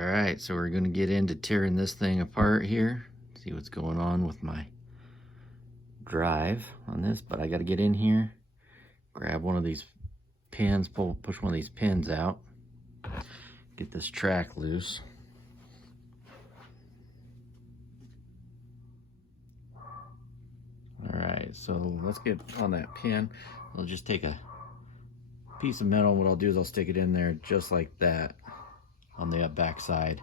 Alright, so we're going to get into tearing this thing apart here. See what's going on with my drive on this, but I got to get in here, grab one of these pins, push one of these pins out, get this track loose. Alright, so let's get on that pin. I'll just take a piece of metal, and what I'll do is I'll stick it in there just like that on the back side,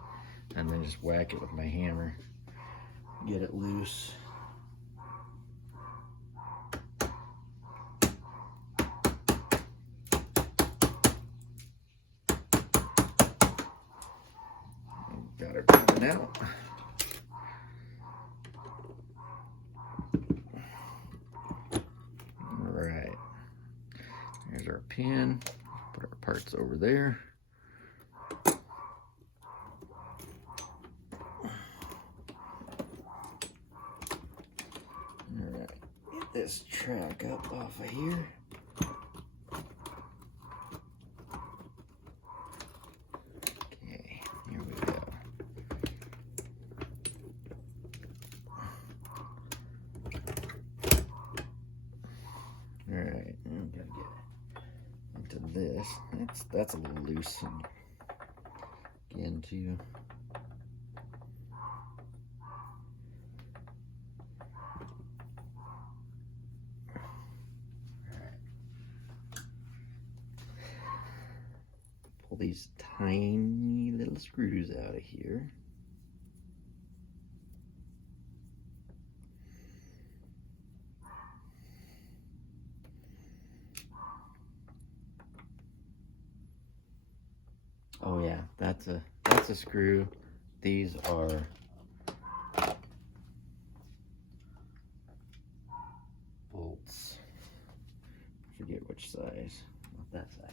and then just whack it with my hammer, get it loose. Got it coming out. Alright, here's our pin. Put our parts over there. Alright, get this track up off of here. Okay, here we go. Alright, I'm gonna get into this. That's a little loose again too. Pull these tiny little screws out of here. Oh yeah, that's a screw. These are bolts. I forget which size. Not that size.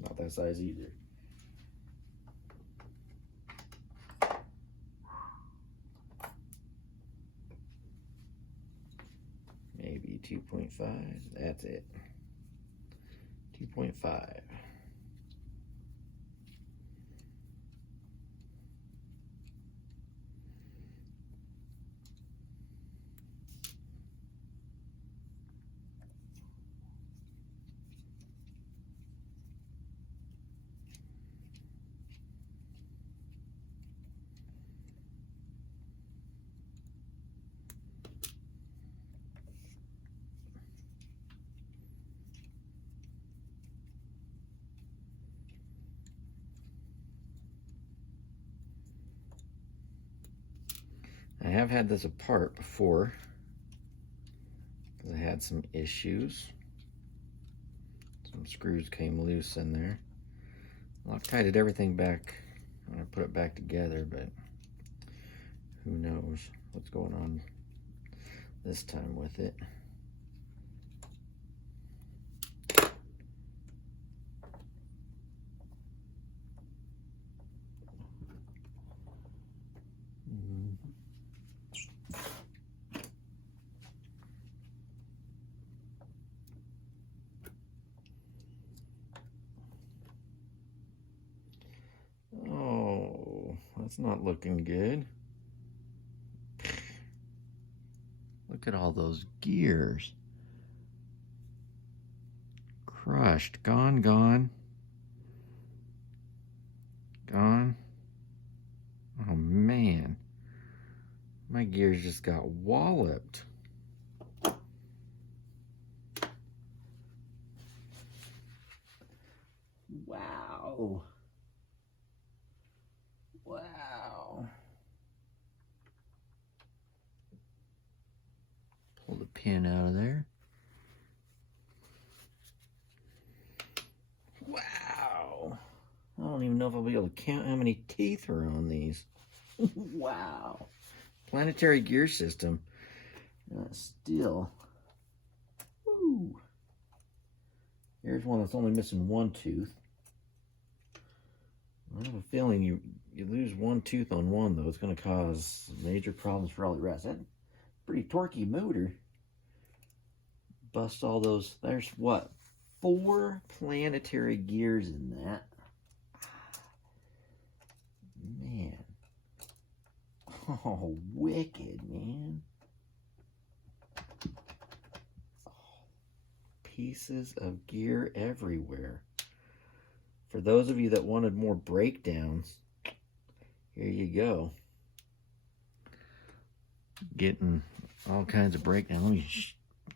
Not that size either. Maybe 2.5. That's it. 2.5. I have had this apart before because I had some issues. Some screws came loose in there. Loctited everything back when I put it back together, but who knows what's going on this time with it. Oh, that's not looking good. Look at all those gears. Crushed, gone, gone. Gone. Oh man. My gears just got walloped. Wow. Wow. Pull the pin out of there. Wow. I don't even know if I'll be able to count how many teeth are on these. Wow. Planetary gear system. Still. Woo. Here's one that's only missing one tooth. I have a feeling you lose one tooth on one, though, it's going to cause major problems for all the rest. That's a pretty torquey motor. bust all those. There's what? 4 planetary gears in that. Man. Oh, wicked, man. Oh, pieces of gear everywhere. For those of you that wanted more breakdowns, here you go. Getting all kinds of breakdown. Let me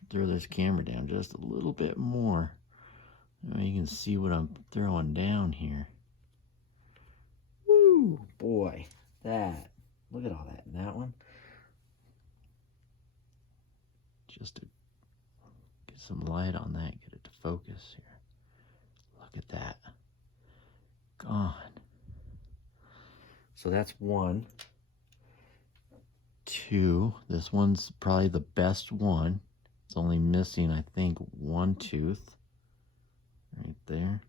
throw this camera down just a little bit more. Now you can see what I'm throwing down here. Woo, boy, that. Look at all that in that one. Just to get some light on that, get it to focus here. Look at that. Gone. So that's 1. 2. This one's probably the best one. It's only missing, I think, 1 tooth. Right there.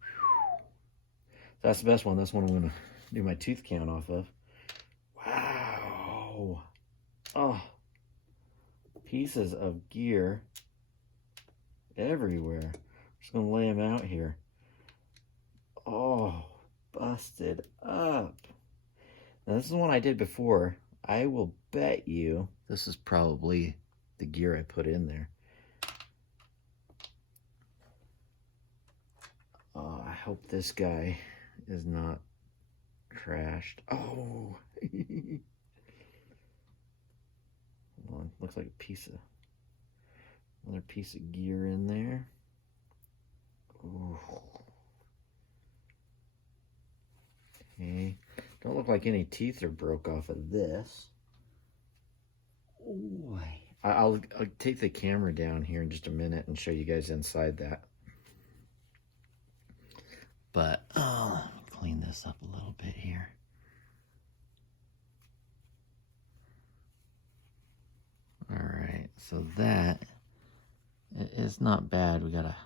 Whew. That's the best one. That's one I'm going to do my tooth count off of. Wow. Oh. Pieces of gear everywhere. I'm just going to lay them out here. Oh, busted up. Now, this is one I did before. I will bet you this is probably the gear I put in there. Oh, I hope this guy is not trashed. Oh. Hold on. Looks like another piece of gear in there. Ooh. Okay. Don't look like any teeth are broke off of this. Ooh. I'll take the camera down here in just a minute and show you guys inside that. But let me clean this up a little bit here. All right, so that is not bad. We got a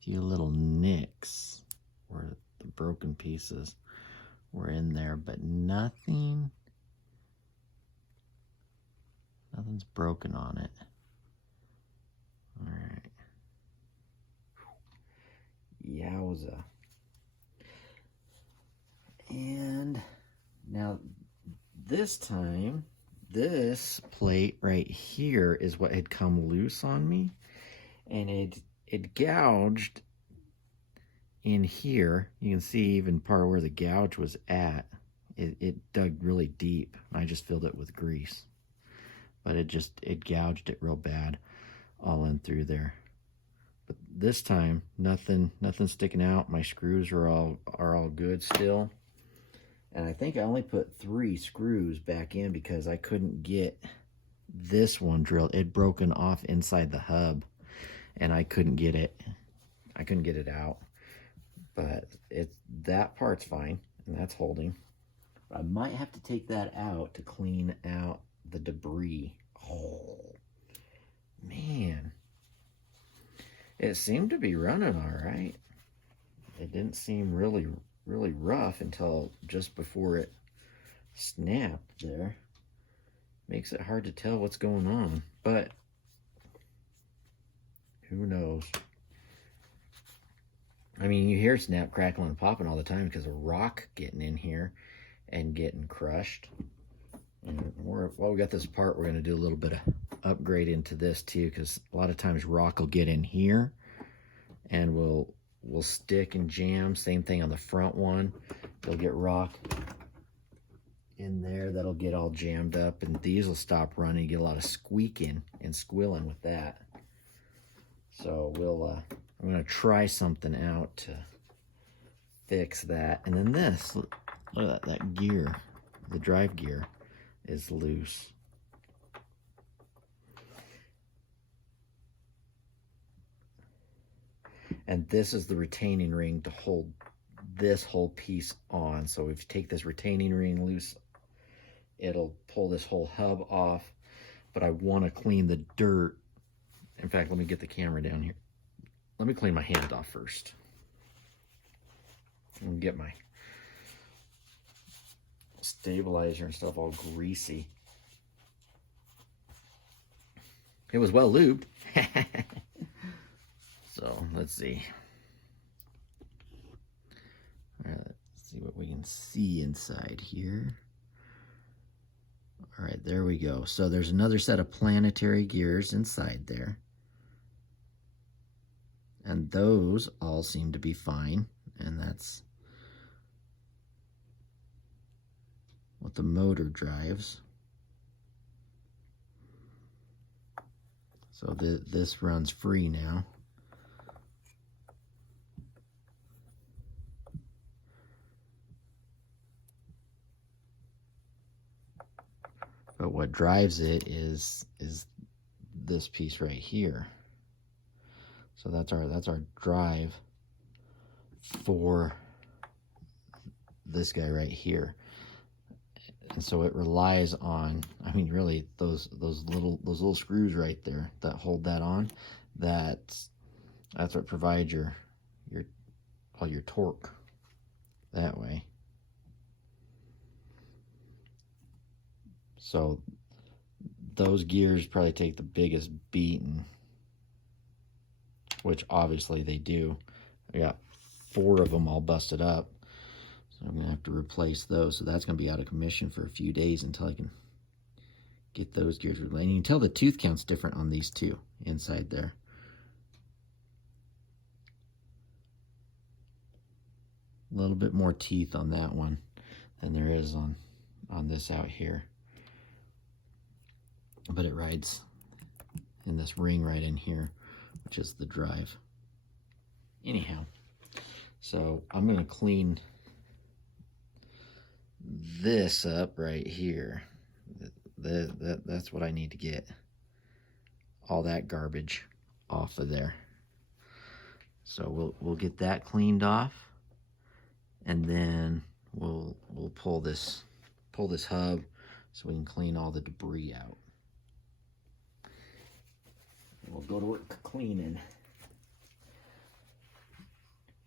few little nicks where the broken pieces were in there, but nothing's broken on it. All right. Yowza. And now this time, this plate right here is what had come loose on me, and it gouged in here. You can see even part where the gouge was at. It dug really deep. I just filled it with grease, but it gouged it real bad all in through there. But this time, nothing sticking out. My screws are all good still. And I think I only put 3 screws back in because I couldn't get this one drilled. It broken off inside the hub, and I couldn't get it out. But that part's fine, and that's holding. But I might have to take that out to clean out the debris. Oh, man. It seemed to be running all right. It didn't seem really rough until just before it snapped there. Makes it hard to tell what's going on, but who knows? I mean, you hear snap, crackling, and popping all the time because of rock getting in here and getting crushed. And while we got this part, we're going to do a little bit of upgrade into this too, because a lot of times rock will get in here and will stick and jam. Same thing on the front one. They'll get rock in there that'll get all jammed up, and these will stop running. You get a lot of squeaking and squilling with that. So I'm going to try something out to fix that. And then this, look at that gear, the drive gear is loose. And this is the retaining ring to hold this whole piece on. So if you take this retaining ring loose, it'll pull this whole hub off. But I want to clean the dirt. In fact, let me get the camera down here. Let me clean my hand off first. And get my stabilizer and stuff all greasy. It was well lubed. So let's see. All right, let's see what we can see inside here. All right, there we go. So there's another set of planetary gears inside there. And those all seem to be fine. And that's what the motor drives. So this runs free now. But what drives it is this piece right here. So that's our drive for this guy right here. And so it relies on, I mean, really those little screws right there that hold that on. That's what provides all your torque that way. So those gears probably take the biggest beating, which obviously they do. I got 4 of them all busted up. So I'm going to have to replace those. So that's going to be out of commission for a few days until I can get those gears replaced. And you can tell the tooth count's different on these two inside there. A little bit more teeth on that one than there is on this out here. But it rides in this ring right in here, which is the drive. Anyhow, so I'm going to clean this up right here. That's what I need to get all that garbage off of there. So we'll get that cleaned off, and then we'll pull this hub so we can clean all the debris out. We'll go to work cleaning.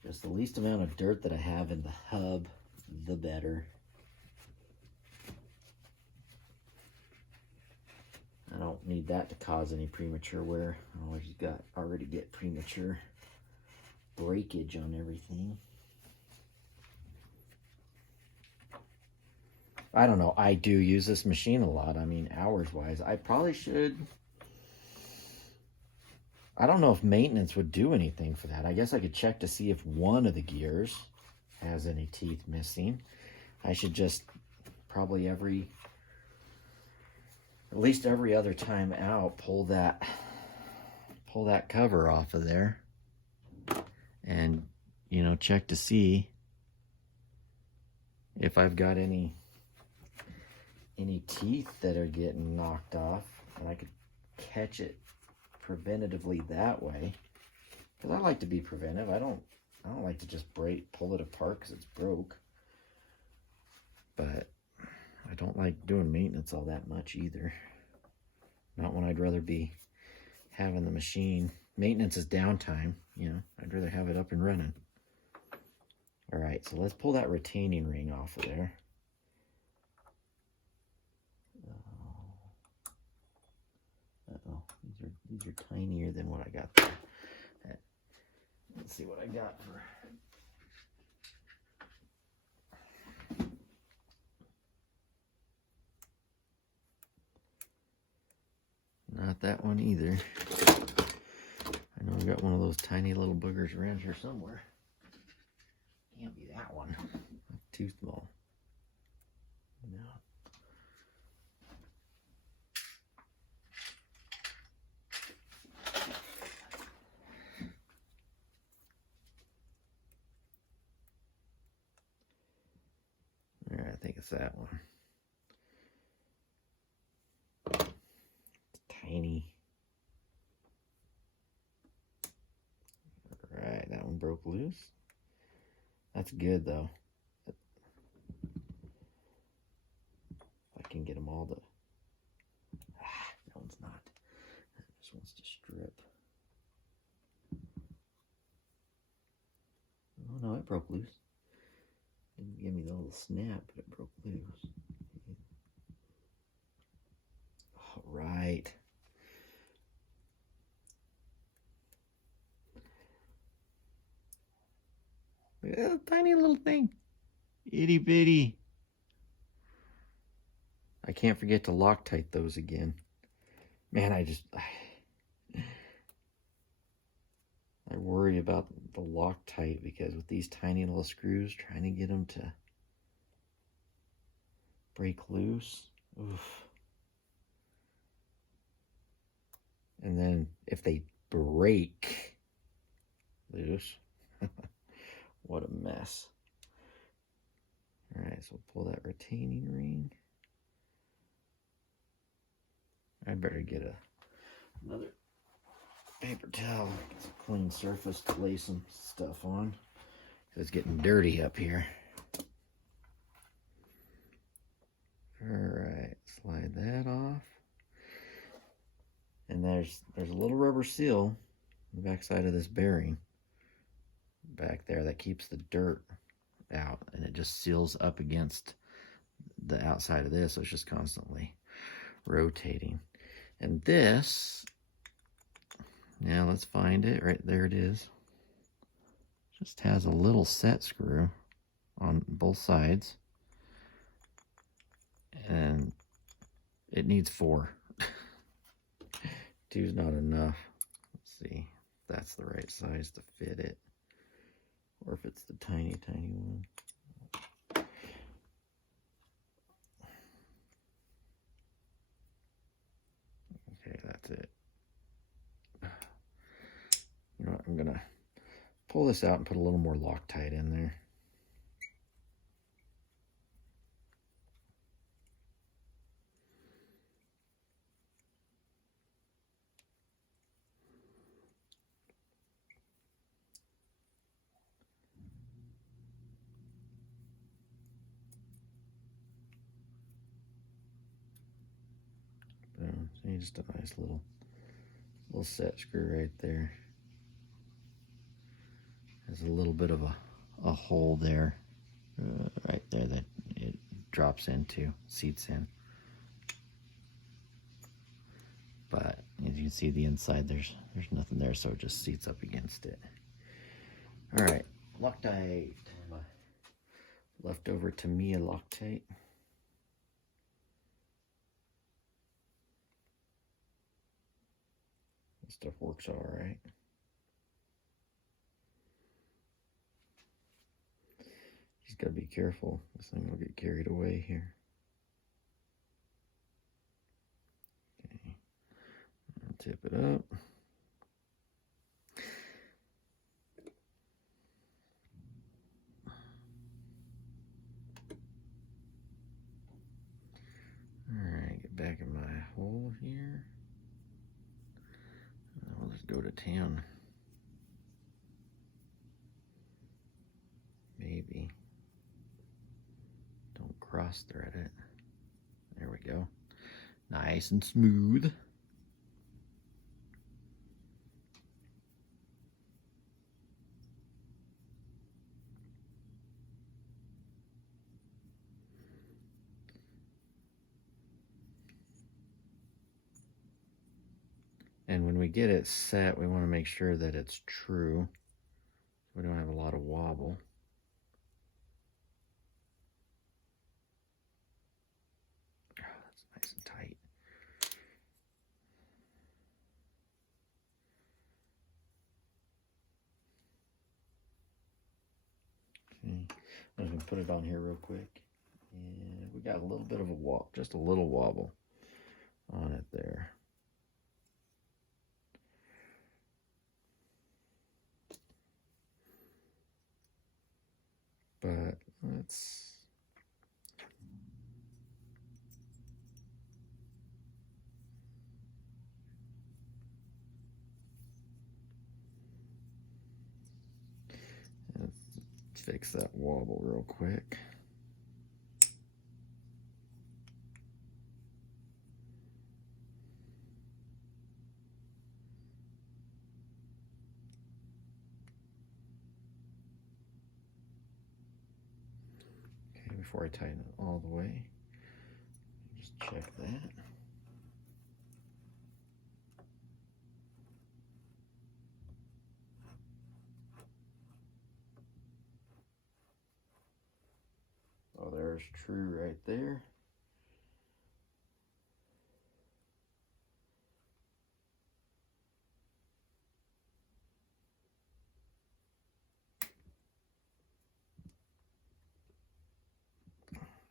Just the least amount of dirt that I have in the hub, the better. I don't need that to cause any premature wear. I already get premature breakage on everything. I don't know. I do use this machine a lot. I mean, hours-wise. I probably should. I don't know if maintenance would do anything for that. I guess I could check to see if one of the gears has any teeth missing. I should just probably at least every other time out, pull that cover off of there and, check to see if I've got any teeth that are getting knocked off, and I could catch it preventatively that way, because I like to be preventive. I don't like to just pull it apart because it's broke. But I don't like doing maintenance all that much either. Not when I'd rather be having the machine. Maintenance is downtime, I'd rather have it up and running. All right, so let's pull that retaining ring off of there. Uh-oh, these are tinier than what I got there. Let's see what I got for. Not that one either. I know I got one of those tiny little boogers around here somewhere. Can't be that one. That's too small. No. Alright, I think it's that one. It's tiny. Alright, that one broke loose. That's good though. If I can get them all to. That one's not. This one's to strip. Oh no, it broke loose. Didn't give me the little snap, but it broke loose. All right. Look at that tiny little thing. Itty bitty. I can't forget to Loctite those again. Man, I worry about the Loctite because with these tiny little screws, trying to get them to break loose. Oof. And then if they break loose, what a mess. All right, so we'll pull that retaining ring. I better get another paper towel, get some clean surface to lay some stuff on. It's getting dirty up here. All right, slide that off. And there's a little rubber seal on the back side of this bearing back there that keeps the dirt out, and it just seals up against the outside of this, so it's just constantly rotating. And this, yeah, let's find it. Right there it is. Just has a little set screw on both sides, and it needs 4. 2's not enough. Let's see if that's the right size to fit it, or if it's the tiny one. Okay, that's it. You know what, I'm gonna pull this out and put a little more Loctite in there. Boom. See, just a nice little set screw right there. There's a little bit of a hole there, right there that it drops into, seats in. But as you can see, the inside, there's nothing there, so it just seats up against it. All right, Loctite. My leftover Tamiya Loctite. This stuff works all right. Just gotta be careful. This thing will get carried away here. Okay, I'll tip it up. All right, get back in my hole here. And we'll just go to town. Maybe. Don't cross thread it. There we go. Nice and smooth. And when we get it set, we want to make sure that it's true. We don't have a lot of wobble. Oh, that's nice and tight. Okay, I'm just gonna put it on here real quick. And we got a little bit of a wobble, just a little wobble on it there. But let's fix that wobble real quick. Okay, before I tighten it all the way, just check that. bar is true right there.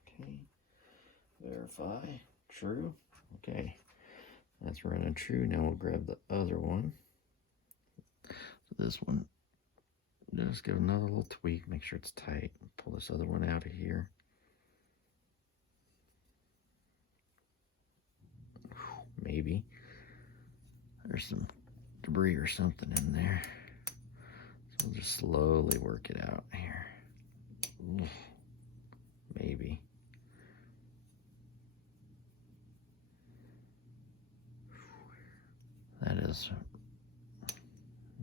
Okay, verify, true. Okay, that's running true. Now we'll grab the other one. So this one, just give another little tweak, make sure it's tight. Pull this other one out of here. Maybe there's some debris or something in there. So we'll just slowly work it out here. Maybe. That is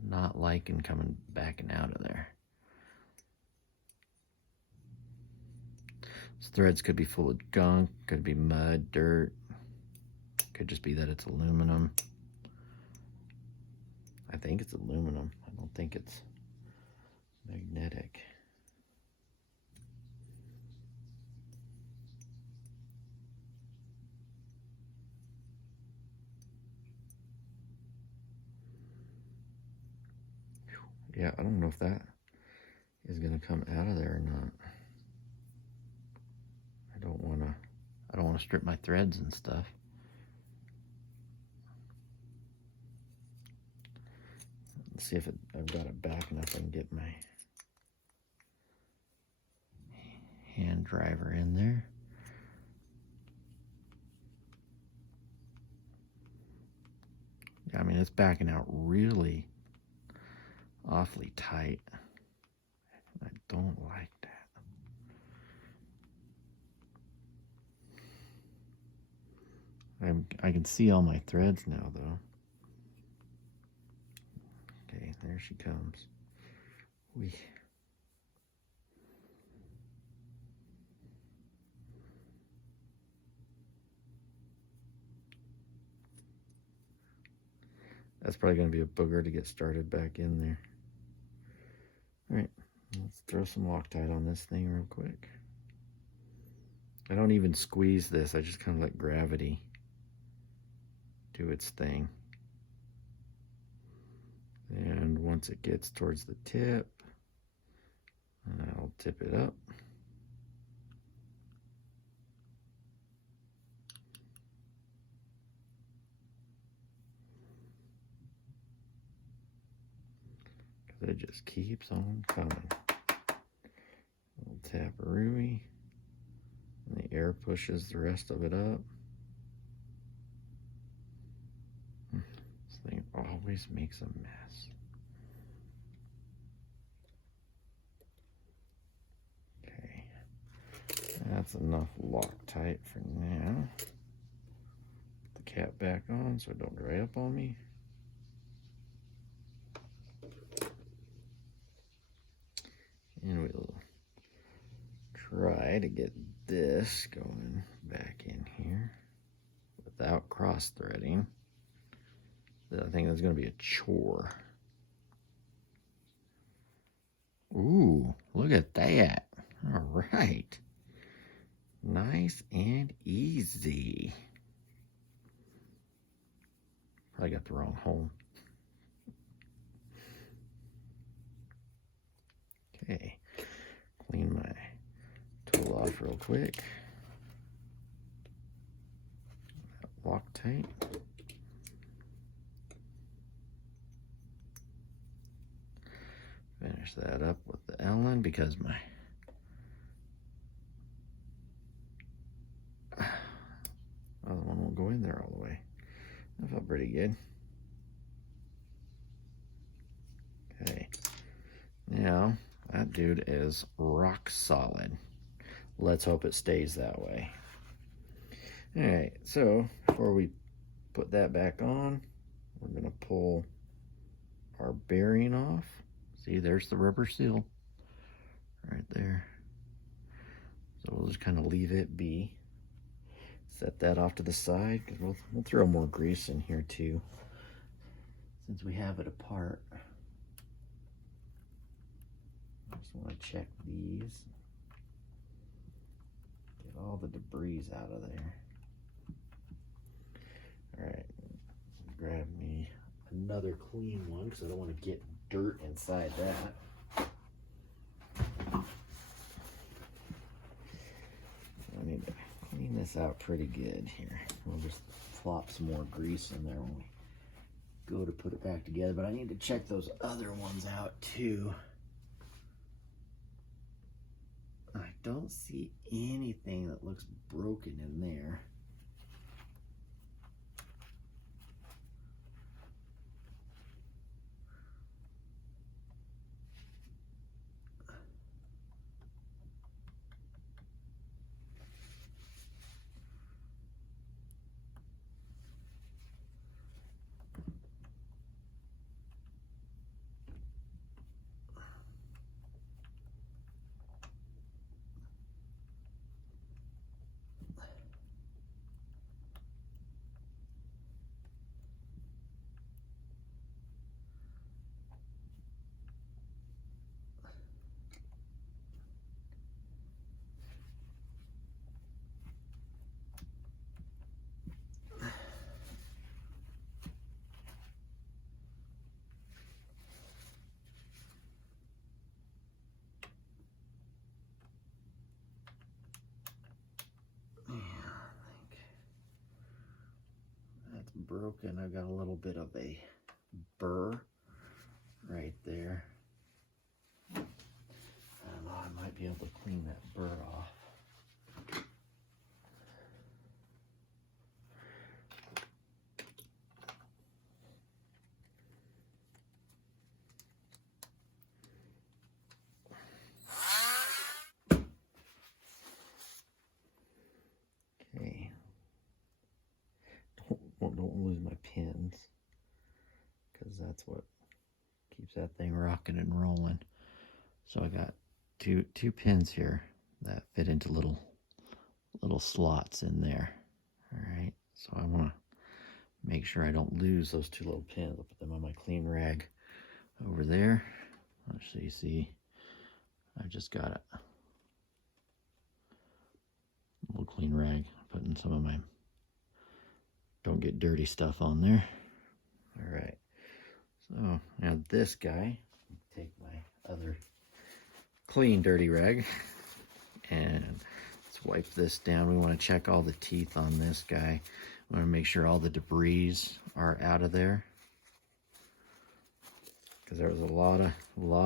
not liking coming back and out of there. This threads could be full of gunk, could be mud, dirt. Could just be that it's aluminum. I think it's aluminum. I don't think it's magnetic. Yeah, I don't know if that is going to come out of there or not. I don't want to strip my threads and stuff. Let's see if I've got it back enough I can get my hand driver in there. Yeah, I mean, it's backing out really awfully tight. I don't like that. I can see all my threads now, though. Okay, there she comes. That's probably going to be a booger to get started back in there. All right, let's throw some Loctite on this thing real quick. I don't even squeeze this. I just kind of let gravity do its thing. And once it gets towards the tip, I'll tip it up. It just keeps on coming. A little taparooey. And the air pushes the rest of it up. This thing always makes a mess. Okay. That's enough Loctite for now. Put the cap back on so it don't dry up on me. And we'll try to get this going back in here without cross threading. I think that's going to be a chore. Ooh, look at that. All right. Nice and easy. Probably got the wrong hole. Okay, clean my tool off real quick. Loctite. Finish that up with the Allen because my other one won't go in there all the way. That felt pretty good. Okay, now that dude is rock solid. Let's hope it stays that way. All right, so before we put that back on, we're gonna pull our bearing off. See, there's the rubber seal right there. So we'll just kind of leave it be. Set that off to the side because we'll throw more grease in here too, since we have it apart. I just want to check these. all the debris out of there. All right, grab me another clean one because I don't want to get dirt inside that. I need to clean this out pretty good here. We'll just flop some more grease in there when we go to put it back together, but I need to check those other ones out too. I don't see anything that looks broken in there. Broken. I've got a little bit of a burr right there. I don't know, I might be able to clean that burr off. Okay. Don't lose my pins, because that's what keeps that thing rocking and rolling. So I got two pins here that fit into little slots in there. All right, so I want to make sure I don't lose those two little pins. I'll put them on my clean rag over there. So you see, I just got a little clean rag, putting some of my don't get dirty stuff on there. All right, so now this guy, take my other clean dirty rag and let's wipe this down. We want to check all the teeth on this guy. We want to make sure all the debris are out of there, because there was a lot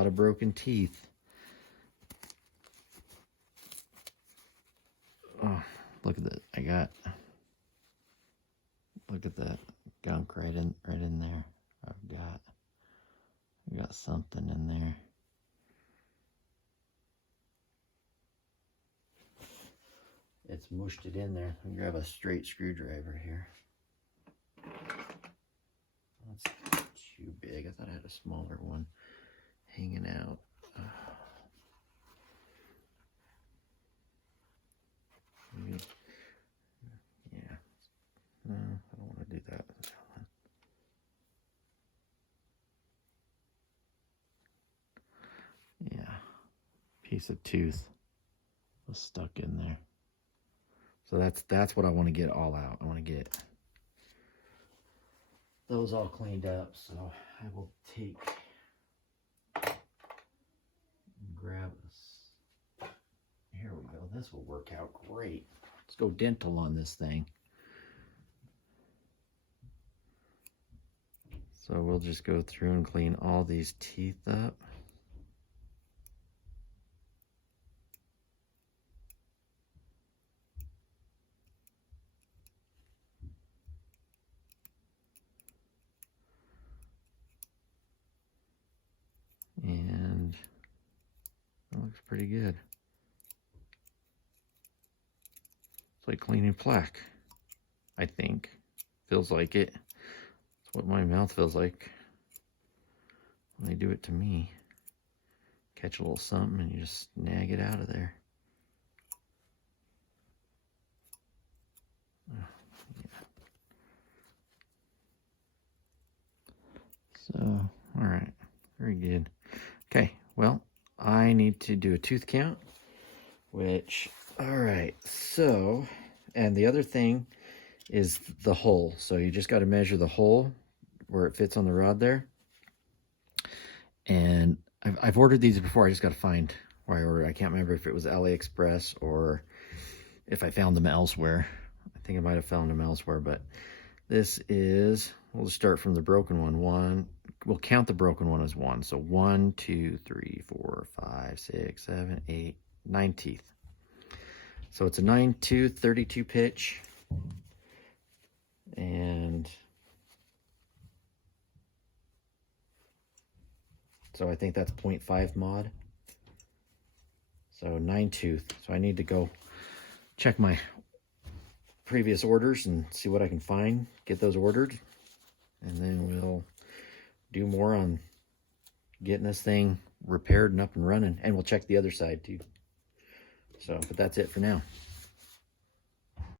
of broken teeth. Oh, look at that! Look at that gunk right in there. I've got something in there. It's mushed it in there. Let me grab a straight screwdriver here. That's too big. I thought I had a smaller one hanging out. Maybe, yeah. No, I don't want to do that. Yeah, piece of tooth was stuck in there. So that's what I want to get all out. I want to get those all cleaned up. So I will grab this. Here we go. This will work out great. Let's go dental on this thing. So we'll just go through and clean all these teeth up. And that looks pretty good. It's like cleaning plaque, I think. Feels like it. It's what my mouth feels like when they do it to me. Catch a little something and you just snag it out of there. Oh, yeah. So, all right, very good. Okay, well, I need to do a tooth count, which All right, so, and the other thing is the hole. So you just got to measure the hole where it fits on the rod there. And I've ordered these before. I just got to find where I ordered. I can't remember if it was AliExpress or if I found them elsewhere. I think I might have found them elsewhere, but this is, we'll just start from the broken one. We'll count the broken one as one. So 1, 2, 3, 4, 5, 6, 7, 8, 9 teeth. So it's a 9-tooth, 32 pitch. And so I think that's 0.5 mod. So 9 tooth. So I need to go check my previous orders and see what I can find, get those ordered, and then we'll do more on getting this thing repaired and up and running, and we'll check the other side too. So, but that's it for now.